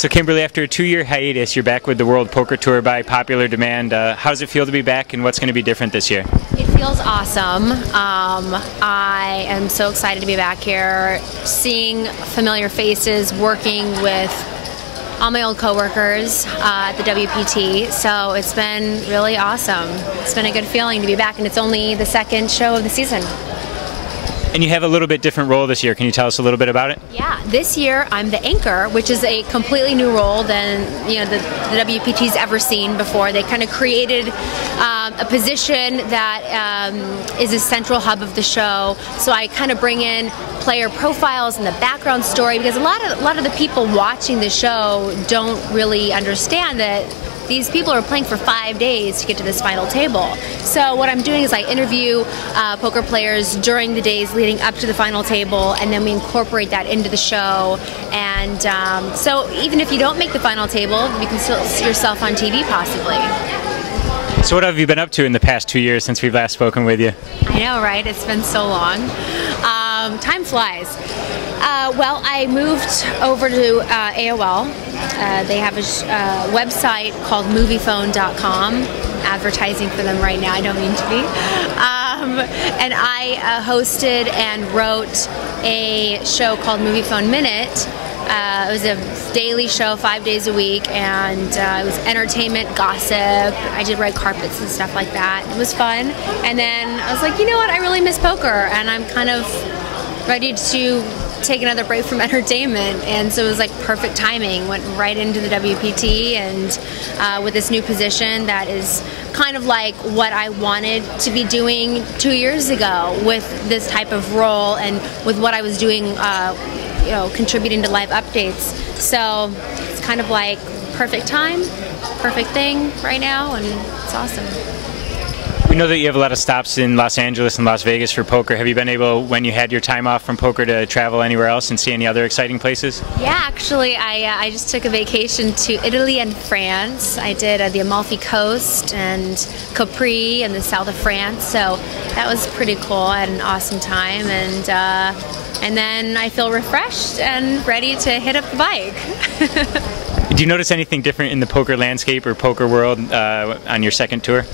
So Kimberly, after a 2-year hiatus, you're back with the World Poker Tour by popular demand. How does it feel to be back, and what's going to be different this year? It feels awesome. I am so excited to be back here, seeing familiar faces, working with all my old coworkers at the WPT. So it's been really awesome. It's been a good feeling to be back, and it's only the second show of the season. And you have a little bit different role this year. Can you tell us a little bit about it? Yeah, this year I'm the anchor, which is a completely new role than the WPT's ever seen before. They kind of created a position that is a central hub of the show. So I kind of bring in player profiles and the background story, because a lot of the people watching the show don't really understand that these people are playing for 5 days to get to this final table. So what I'm doing is I interview poker players during the days leading up to the final table, and then we incorporate that into the show. And so even if you don't make the final table, you can still see yourself on TV possibly. So what have you been up to in the past 2 years since we've last spoken with you? I know, right? It's been so long. Time flies. Well, I moved over to AOL. They have a website called moviephone.com. Advertising for them right now, I don't mean to be. And I hosted and wrote a show called Movie Phone Minute. It was a daily show, 5 days a week, and it was entertainment, gossip. I did red carpets and stuff like that. It was fun. And then I was like, you know what, I really miss poker, and I'm kind of ready to take another break from entertainment, and so it was like perfect timing. Went right into the WPT, and with this new position that is kind of like what I wanted to be doing 2 years ago, with this type of role and with what I was doing, contributing to live updates. So it's kind of like perfect time, perfect thing right now, and it's awesome. We know that you have a lot of stops in Los Angeles and Las Vegas for poker. Have you been able, when you had your time off from poker, to travel anywhere else and see any other exciting places? Yeah, actually, I just took a vacation to Italy and France. I did the Amalfi Coast and Capri in the south of France, so that was pretty cool. I had an awesome time, and then I feel refreshed and ready to hit up the bike. Do you notice anything different in the poker landscape or poker world on your second tour?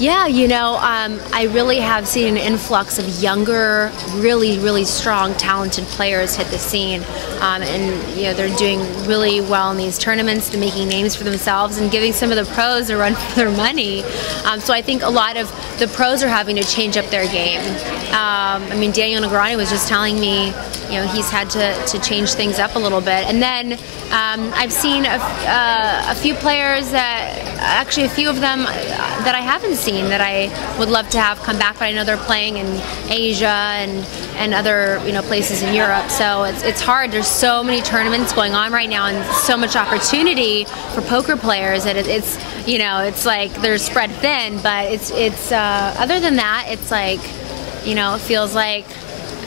Yeah, I really have seen an influx of younger, really, really strong, talented players hit the scene. And they're doing really well in these tournaments. They're making names for themselves and giving some of the pros a run for their money. So I think a lot of the pros are having to change up their game. Daniel Negreanu was just telling me, he's had to change things up a little bit. And then I've seen a few players a few of them that I haven't seen that I would love to have come back, but I know they're playing in Asia and other places in Europe. So it's hard. There's so many tournaments going on right now, and so much opportunity for poker players that it's like they're spread thin. But it's other than that, it's like it feels like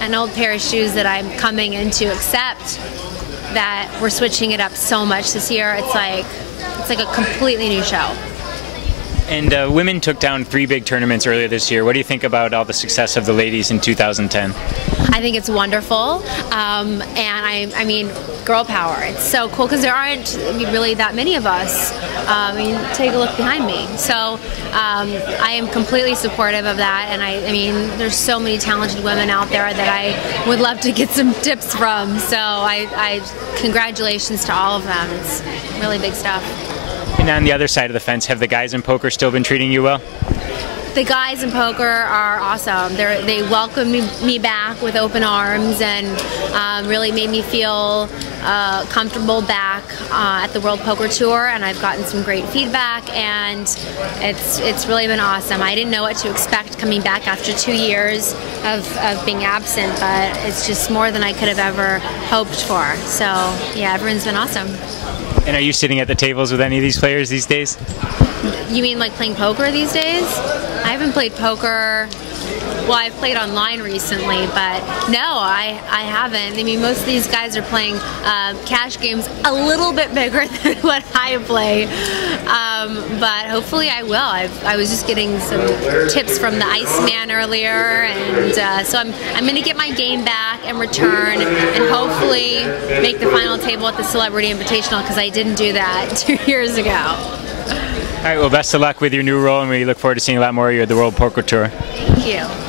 an old pair of shoes that I'm coming into, except that we're switching it up so much this year. It's like a completely new show. And women took down 3 big tournaments earlier this year. What do you think about all the success of the ladies in 2010? I think it's wonderful, and I mean, girl power. It's so cool because there aren't really that many of us. Take a look behind me. So I am completely supportive of that, and I mean, there's so many talented women out there that I would love to get some tips from. So I congratulations to all of them. It's really big stuff. And on the other side of the fence, have the guys in poker still been treating you well? The guys in poker are awesome. They welcomed me back with open arms, and really made me feel comfortable back at the World Poker Tour, and I've gotten some great feedback, and it's really been awesome. I didn't know what to expect coming back after 2 years of being absent, but it's just more than I could have ever hoped for. So yeah, everyone's been awesome. And are you sitting at the tables with any of these players these days? You mean like playing poker these days? I haven't played poker well, I've played online recently, but no, I haven't. I mean, most of these guys are playing cash games a little bit bigger than what I play, but hopefully I will. I was just getting some tips from the Iceman earlier, and so I'm going to get my game back and return, and hopefully make the final table at the Celebrity Invitational, because I didn't do that 2 years ago. All right, well, best of luck with your new role, and we look forward to seeing a lot more of you at the World Poker Tour. Thank you.